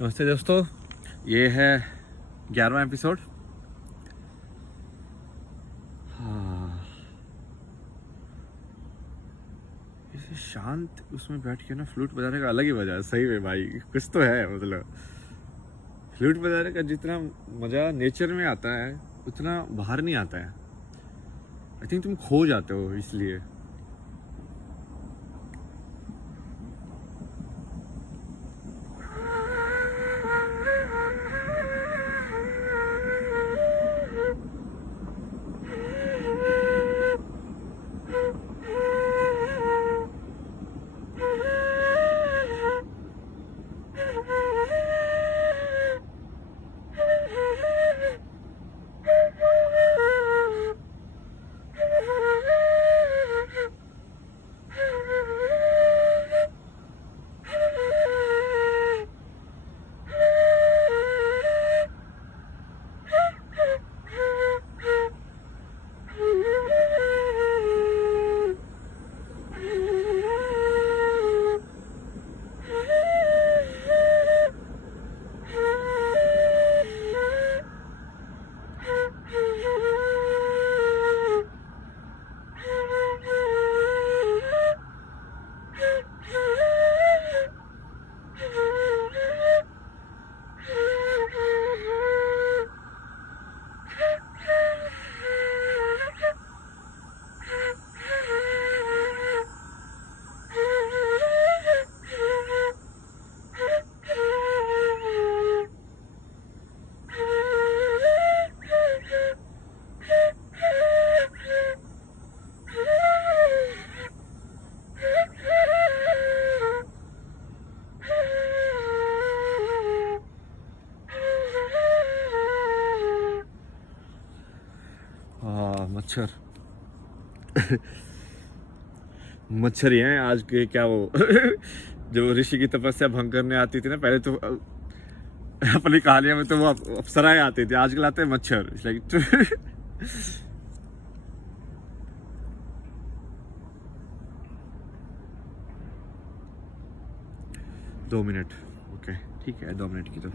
नमस्ते दोस्तों, ये है 11वां एपिसोड। हाँ, इसे शांत उसमें बैठ के ना फ्लूट बजाने का अलग ही मजा है। सही में भाई, कुछ तो है। मतलब फ्लूट बजाने का जितना मजा नेचर में आता है उतना बाहर नहीं आता है। आई थिंक तुम खो जाते हो इसलिए। मच्छर मच्छर ही हैं आज के। क्या वो जो ऋषि की तपस्या भंग करने आती थी ना पहले, तो अपनी कहानियों में तो वो अप्सराएं आती थी, आजकल आते हैं मच्छर। Like 2 minute. ओके, ठीक है, 2 मिनट की तो।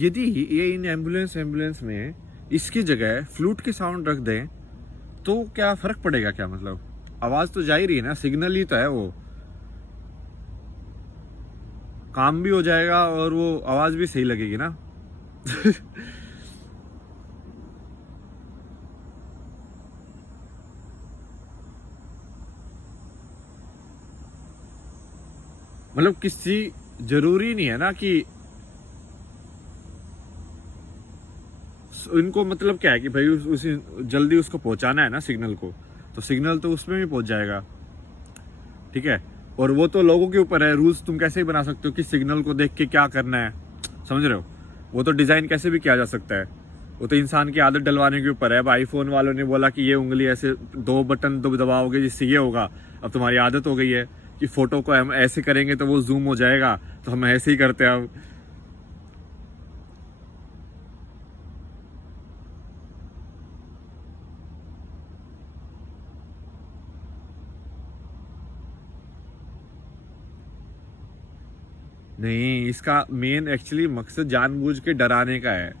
यदि ये इन एम्बुलेंस में इसकी जगह फ्लूट के साउंड रख दें तो क्या फर्क पड़ेगा? क्या मतलब, आवाज तो जा ही रही है ना, सिग्नल ही तो है वो। काम भी हो जाएगा और वो आवाज भी सही लगेगी ना। मतलब किसी जरूरी नहीं है ना कि इनको, मतलब क्या है कि भाई उसी जल्दी उसको पहुंचाना है ना सिग्नल को, तो सिग्नल तो उसमें भी पहुंच जाएगा। ठीक है, और वो तो लोगों के ऊपर है। रूल्स तुम कैसे ही बना सकते हो कि सिग्नल को देख के क्या करना है, समझ रहे हो? वो तो डिजाइन कैसे भी किया जा सकता है, वो तो इंसान की आदत डलवाने के ऊपर है। अब आईफोन वालों ने बोला कि ये उंगली ऐसे 2 बटन दबाओगे जिससे ये होगा। अब तुम्हारी आदत हो गई है कि फोटो को हम ऐसे करेंगे तो वो जूम हो जाएगा, तो हम ऐसे ही करते हैं अब। नहीं, इसका मेन एक्चुअली मकसद जानबूझ के डराने का है।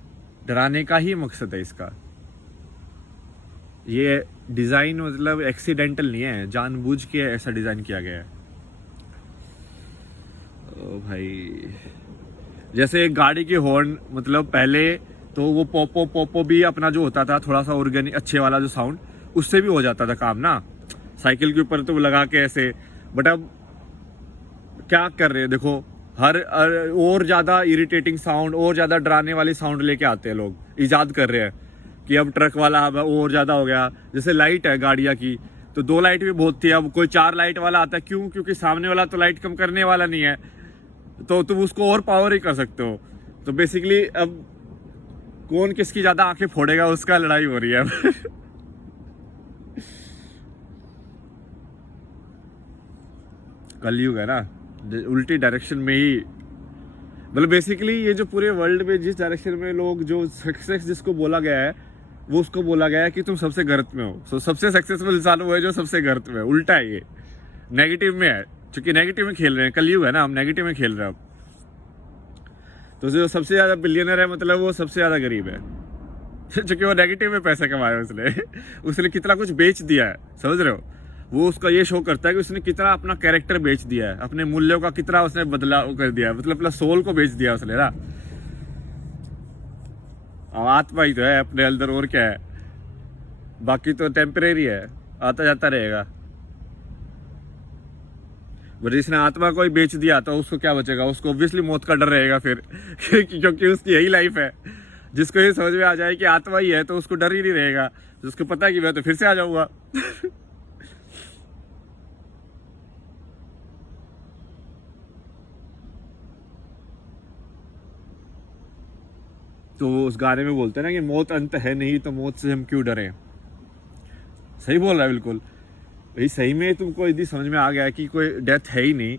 डराने का ही मकसद है इसका। ये डिजाइन मतलब एक्सीडेंटल नहीं है, जानबूझ के ऐसा डिजाइन किया गया है। ओ भाई, जैसे एक गाड़ी की हॉर्न, मतलब पहले तो वो पोपो पोपो भी अपना जो होता था थोड़ा सा ऑर्गेनिक अच्छे वाला जो साउंड, उससे भी हो जाता था काम ना, साइकिल के ऊपर तो लगा के ऐसे। बट अब क्या कर रहे हैं देखो, और ज़्यादा इरिटेटिंग साउंड, और ज़्यादा डराने वाली साउंड लेके आते हैं लोग, इजाद कर रहे हैं कि अब ट्रक वाला अब और ज़्यादा हो गया। जैसे लाइट है गाड़ियाँ की, तो 2 लाइट भी बहुत थी, अब कोई 4 लाइट वाला आता है। क्यों? क्योंकि सामने वाला तो लाइट कम करने वाला नहीं है, तो तुम उसको और पावर ही कर सकते हो। तो बेसिकली अब कौन किसकी ज़्यादा आंखें फोड़ेगा उसका लड़ाई हो रही है अब। कलयुग है ना, उल्टी डायरेक्शन में ही, मतलब बेसिकली ये जो पूरे वर्ल्ड में जिस डायरेक्शन में लोग, जो सक्सेस जिसको बोला गया है, वो उसको बोला गया है कि तुम सबसे गर्त में हो। सो सबसे सक्सेसफुल इंसान वो है जो सबसे गर्त में है। उल्टा है, ये नेगेटिव में है, क्योंकि नेगेटिव में खेल रहे हैं। कलयुग है ना, हम नेगेटिव में खेल रहे हैं अब। तो जो सबसे ज्यादा बिलियनर है, मतलब वो सबसे ज्यादा गरीब है, क्योंकि वो नेगेटिव में पैसे कमाए उसने। उसने कितना कुछ बेच दिया है, समझ रहे हो? वो उसका ये शो करता है कि उसने कितना अपना कैरेक्टर बेच दिया है, अपने मूल्यों का कितना उसने बदलाव कर दिया है, मतलब अपना सोल को बेच दिया उसने ना। अब आत्मा ही तो है अपने अंदर, और क्या है? बाकी तो टेम्परेरी है, आता जाता रहेगा। बट जिसने आत्मा को ही बेच दिया तो उसको क्या बचेगा? उसको ऑब्वियसली मौत का डर रहेगा फिर, क्योंकि उसकी यही लाइफ है। जिसको ये समझ में आ जाए कि आत्मा ही है तो उसको डर ही नहीं रहेगा, जिसको पता है कि मैं तो फिर से आ जाऊंगा। तो उस गाने में बोलते हैं ना कि मौत अंत है नहीं, तो मौत से हम क्यों डरें। सही बोल रहा है बिल्कुल भाई। सही में तुमको यदि समझ में आ गया कि कोई डेथ है ही नहीं,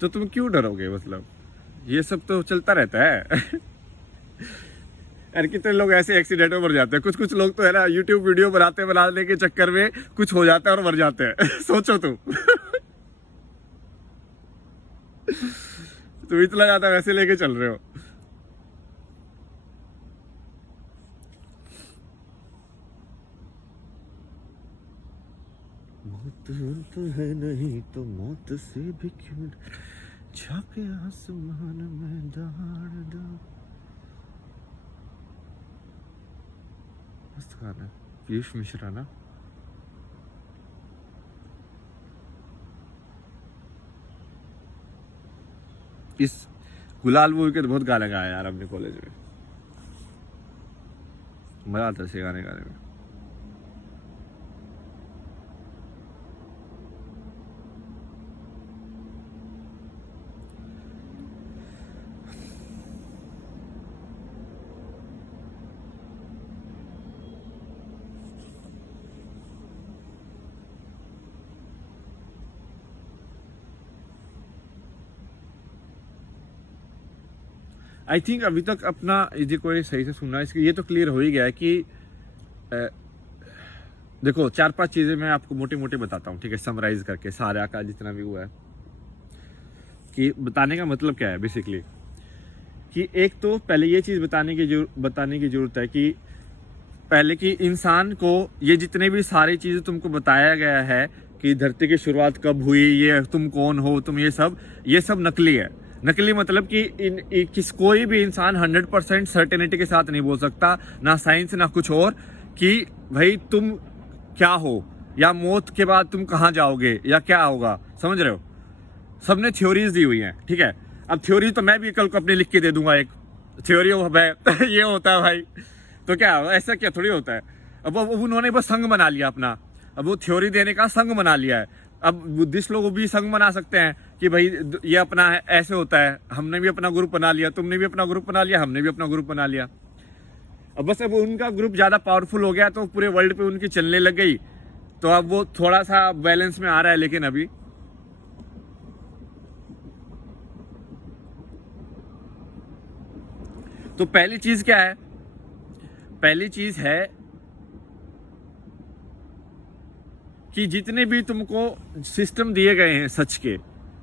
तो तुम क्यों डरोगे? मतलब ये सब तो चलता रहता है। यार कितने लोग ऐसे एक्सीडेंट में मर जाते हैं। कुछ कुछ लोग तो है ना, यूट्यूब वीडियो बनाने के चक्कर में कुछ हो जाता है और मर जाते हैं। सोचो तुम। तुम इतना ज्यादा वैसे लेके चल रहे हो। मौत अंत है नहीं, तो मौत से भी क्यों झाके आसमान में दाड़ दो। मस्त गाना है, पीयूष मिश्रा ना। इस गुलाल मूवी के तो बहुत गाने गाए यार अपने कॉलेज में, मजा आता है गाने गाने में। आई थिंक अभी तक अपना यदि कोई सही से सुनना है इसकी, ये तो क्लियर हो ही गया है कि देखो 4-5 चीजें मैं आपको मोटी मोटी बताता हूँ, ठीक है, समराइज करके सारा का जितना भी हुआ है। कि बताने का मतलब क्या है बेसिकली, कि एक तो पहले ये चीज बताने की जरूरत है कि पहले कि इंसान को ये जितने भी सारी चीजें तुमको बताया गया है कि धरती की शुरुआत कब हुई, ये तुम कौन हो, तुम ये सब नकली है। नकली मतलब कि कोई भी इंसान 100% सर्टेनिटी के साथ नहीं बोल सकता, ना साइंस ना कुछ और, कि भाई तुम क्या हो, या मौत के बाद तुम कहाँ जाओगे, या क्या होगा। समझ रहे हो? सबने थ्योरीज दी हुई हैं, ठीक है। अब थ्योरी तो मैं भी कल को अपने लिख के दे दूंगा, एक थ्योरी ये होता है भाई, तो क्या ऐसा क्या थोड़ी होता है। अब उन्होंने बस संघ बना लिया अपना, अब वो थ्योरी देने का संघ बना लिया है। अब बुद्धिस्ट लोग भी संघ बना सकते हैं कि भाई ये अपना है, ऐसे होता है, हमने भी अपना ग्रुप बना लिया, तुमने भी अपना ग्रुप बना लिया, हमने भी अपना ग्रुप बना लिया। अब बस अब उनका ग्रुप ज्यादा पावरफुल हो गया तो पूरे वर्ल्ड पे उनकी चलने लग गई, तो अब वो थोड़ा सा बैलेंस में आ रहा है। लेकिन अभी तो पहली चीज क्या है? पहली चीज है कि जितने भी तुमको सिस्टम दिए गए हैं सच के,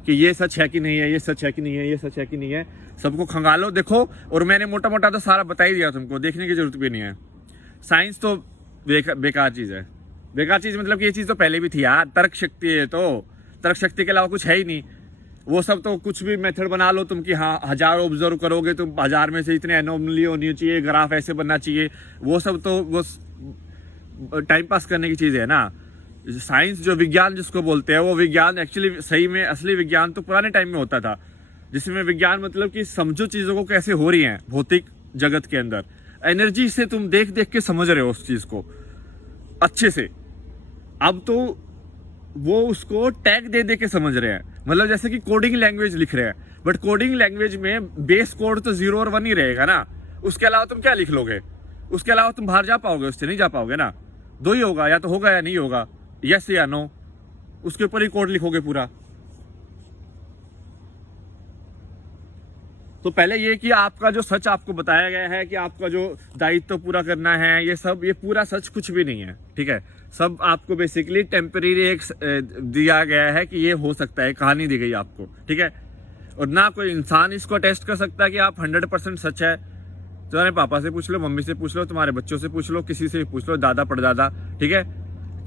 कि ये सच है कि नहीं है, ये सच है कि नहीं है, ये सच है कि नहीं है, सबको खंगालो, देखो। और मैंने मोटा मोटा तो सारा बता ही दिया तुमको, देखने की जरूरत भी नहीं है। साइंस तो बेकार चीज है। बेकार चीज मतलब कि ये चीज तो पहले भी थी यार, तर्क शक्ति है, तो तर्क शक्ति के अलावा कुछ है ही नहीं। वो सब तो कुछ भी मेथड बना लो तुम कि हाँ 1000 ऑब्जर्व करोगे तो 1000 में से इतने एनोमली होनी चाहिए, ग्राफ ऐसे बनना चाहिए, वो सब तो वो टाइम पास करने की चीज है ना। साइंस जो विज्ञान जिसको बोलते हैं, वो विज्ञान एक्चुअली सही में असली विज्ञान तो पुराने टाइम में होता था। जिसमें विज्ञान मतलब कि समझो चीजों को कैसे हो रही हैं भौतिक जगत के अंदर, एनर्जी से तुम देख देख के समझ रहे हो उस चीज को अच्छे से। अब तो वो उसको टैग दे दे के समझ रहे हैं, मतलब जैसे कि कोडिंग लैंग्वेज लिख रहे हैं, बट कोडिंग लैंग्वेज में बेस कोड तो 0 और 1 ही रहेगा ना, उसके अलावा तुम क्या लिख लोगे? उसके अलावा तुम बाहर जा पाओगे? उससे नहीं जा पाओगे ना, 2 ही होगा, या तो होगा या नहीं होगा, यस या नो, उसके ऊपर ही कोड लिखोगे पूरा। तो पहले ये कि आपका जो सच आपको बताया गया है कि आपका जो दायित्व तो पूरा करना है, ये सब, ये पूरा सच कुछ भी नहीं है, ठीक है। सब आपको बेसिकली टेम्परेरी एक दिया गया है कि ये हो सकता है, कहानी दी गई आपको, ठीक है। और ना कोई इंसान इसको टेस्ट कर सकता है कि आप 100% सच है। तुम्हारे पापा से पूछ लो, मम्मी से पूछ लो, तुम्हारे बच्चों से पूछ लो, किसी से भी पूछ लो, दादा परदादा, ठीक है,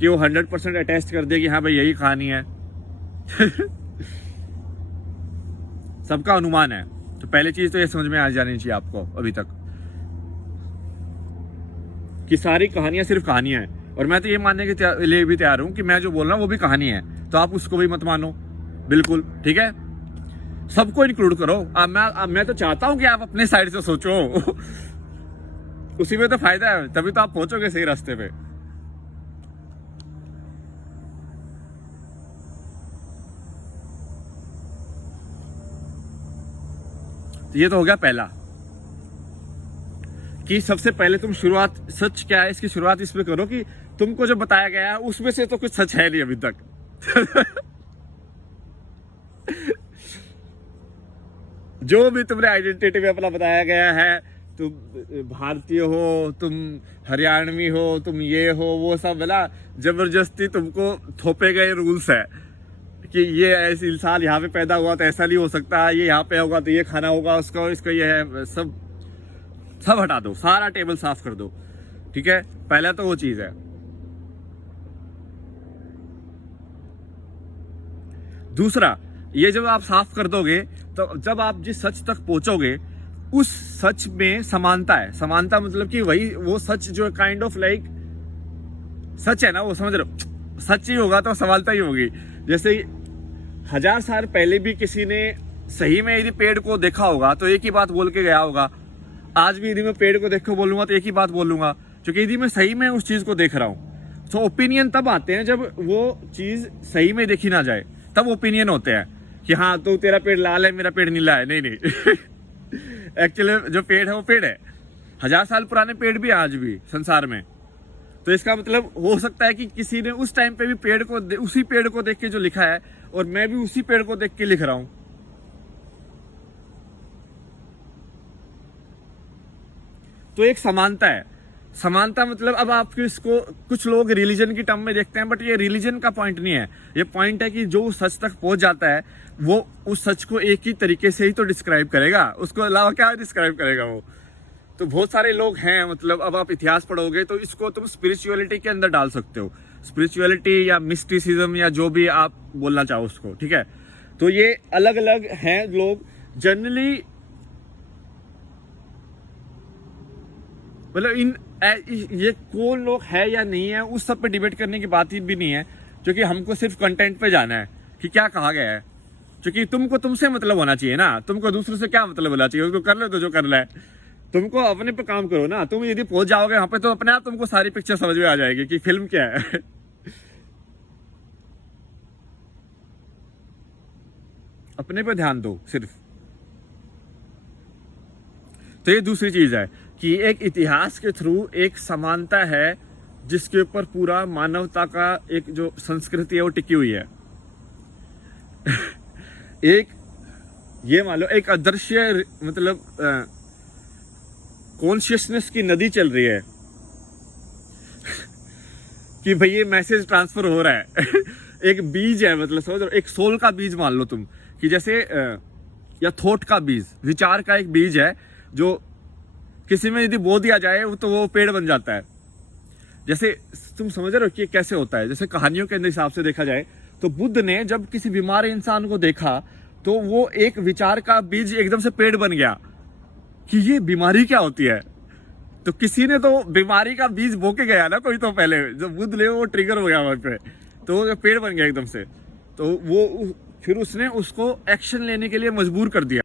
कि वो 100% अटेस्ट कर दे कि हाँ भाई यही कहानी है। सबका अनुमान है। तो पहली चीज तो ये समझ में आ जानी चाहिए आपको अभी तक कि सारी कहानियां सिर्फ कहानियां हैं। और मैं तो ये मानने के लिए भी तैयार हूं कि मैं जो बोल रहा हूं वो भी कहानी है, तो आप उसको भी मत मानो, बिल्कुल, ठीक है। सबको इंक्लूड करो। मैं तो चाहता हूं कि आप अपने साइड से सोचो। उसी में तो फायदा है, तभी तो आप पहुंचोगे सही रास्ते पे। तो ये तो हो गया पहला कि सबसे पहले तुम शुरुआत, सच क्या है इसकी शुरुआत इसमें करो कि तुमको जो बताया गया है उसमें से तो कुछ सच है नहीं अभी तक। जो भी तुमने आइडेंटिटी में अपना बताया गया है, तुम भारतीय हो, तुम हरियाणवी हो, तुम ये हो, वो सब है ना, जबरदस्ती तुमको थोपे गए रूल्स है कि ये ऐसे इंसान यहाँ पे पैदा हुआ तो ऐसा नहीं हो सकता, ये यहाँ पे होगा तो ये खाना होगा उसका, इसका ये है, सब हटा दो, सारा टेबल साफ कर दो, ठीक है। पहला तो वो चीज है। दूसरा, ये जब आप साफ कर दोगे तो जब आप जिस सच तक पहुंचोगे उस सच में समानता है। समानता मतलब कि वही वो सच जो काइंड ऑफ लाइक सच है ना, वो समझ रहे हो, सच ही होगा तो समानता ही होगी। जैसे 1000 साल पहले भी किसी ने सही में यदि पेड़ को देखा होगा तो एक ही बात बोल के गया होगा। आज भी यदि मैं पेड़ को देख के बोलूंगा तो एक ही बात बोलूंगा, क्योंकि यदि मैं सही में उस चीज को देख रहा हूं। तो ओपिनियन तब आते हैं जब वो चीज सही में देखी ना जाए, तब ओपिनियन होते हैं कि हाँ तो तेरा पेड़ लाल है, मेरा पेड़ नीला है। नहीं एक्चुअली जो पेड़ है वो पेड़ है। 1000 साल पुराने पेड़ भी आज भी संसार में। तो इसका मतलब हो सकता है कि किसी ने उस टाइम पे भी पेड़ को, उसी पेड़ को देख के जो लिखा है, और मैं भी उसी पेड़ को देख के लिख रहा हूं। तो एक समानता है। समानता मतलब अब आप इसको कुछ लोग रिलीजन की टर्म में देखते हैं, बट ये रिलीजन का पॉइंट नहीं है। ये पॉइंट है कि जो उस सच तक पहुंच जाता है वो उस सच को एक ही तरीके से ही तो डिस्क्राइब करेगा, उसको अलावा क्या डिस्क्राइब करेगा वो। तो बहुत सारे लोग हैं, मतलब अब आप इतिहास पढ़ोगे तो इसको तुम स्पिरिचुअलिटी के अंदर डाल सकते हो, स्पिरिचुअलिटी या मिस्टिसिज्म या जो भी आप बोलना चाहो उसको, ठीक है। तो ये अलग अलग हैं लोग। जनरली मतलब ये कौन लोग है या नहीं है उस सब पे डिबेट करने की बात ही भी नहीं है, क्योंकि हमको सिर्फ कंटेंट पे जाना है कि क्या कहा गया है। क्योंकि तुमको तुमसे मतलब होना चाहिए ना, तुमको दूसरे से क्या मतलब होना चाहिए, उसको कर लो तो जो करना है। तुमको अपने पे काम करो ना। तुम यदि पहुंच जाओगे वहां पे तो अपने आप तुमको सारी पिक्चर समझ में आ जाएगी कि फिल्म क्या है। अपने पे ध्यान दो सिर्फ। तो ये दूसरी चीज है कि एक इतिहास के थ्रू एक समानता है जिसके ऊपर पूरा मानवता का एक जो संस्कृति है वो टिकी हुई है। एक ये मान लो एक अदृश्य मतलब कॉन्शियसनेस की नदी चल रही है कि भाई ये मैसेज ट्रांसफर हो रहा है। एक बीज है, मतलब समझ लो, एक सोल का बीज मान लो तुम, कि जैसे या थॉट का बीज, विचार का एक बीज है जो किसी में यदि बो दिया जाए तो वो पेड़ बन जाता है। जैसे तुम समझ रहे हो कि कैसे होता है। जैसे कहानियों के हिसाब से देखा जाए तो बुद्ध ने जब किसी बीमार इंसान को देखा तो वो एक विचार का बीज एकदम से पेड़ बन गया कि ये बीमारी क्या होती है। तो किसी ने तो बीमारी का बीज बो के गया ना कोई, तो पहले जब बुद्ध ने वो ट्रिगर हो गया वहां पे, तो वो पेड़ बन गया एकदम से। तो वो फिर उसने उसको एक्शन लेने के लिए मजबूर कर दिया।